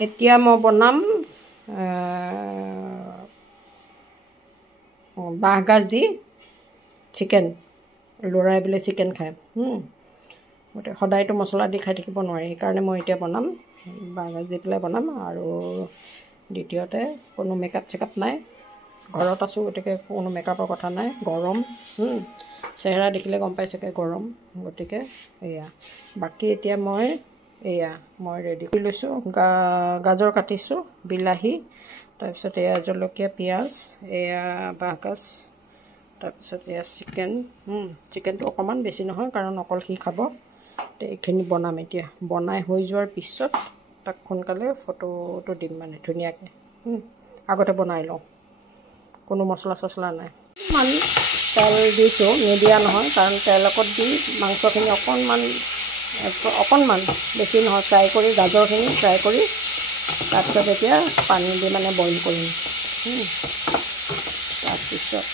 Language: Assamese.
এতিয়া মই বনাম বাঁহগাজ দি চিকেন। ল'ৰাই বোলে চিকেন খায়। গতিকে সদায়তো মছলা দি খাই থাকিব নোৱাৰি, সেইকাৰণে মই এতিয়া বনাম বাঁহগাজ দি পেলাই বনাম। আৰু দ্বিতীয়তে কোনো মেকআপ চেকআপ নাই, ঘৰত আছোঁ, গতিকে কোনো মেকআপৰ কথা নাই। গৰম, চেহেৰা দেখিলে গম পাই চাগে গৰম। গতিকে এয়া বাকী এতিয়া মই ৰেডি কৰি লৈছোঁ। গাজৰ কাটিছোঁ, বিলাহী, তাৰপিছত এয়া জলকীয়া, পিঁয়াজ, এয়া বাঁহগাজ, তাৰপিছত এয়া চিকেনটো অকণমান বেছি নহয়, কাৰণ অকল সি খাব। এইখিনি বনাম এতিয়া। বনাই হৈ যোৱাৰ পিছত তাক সোনকালে ফটোটো দিম, মানে ধুনীয়াকৈ। আগতে বনাই লওঁ, কোনো মছলা চছলা নাই। তেল দিছোঁ, নিদিয়া নহয়, কাৰণ তেল অকণ দি মাংসখিনি অকণমান বেছি নহয় ফ্ৰাই কৰি, গাজৰখিনি ফ্ৰাই কৰি, তাৰপিছত এতিয়া পানী দি মানে বইল কৰিম। তাৰপিছত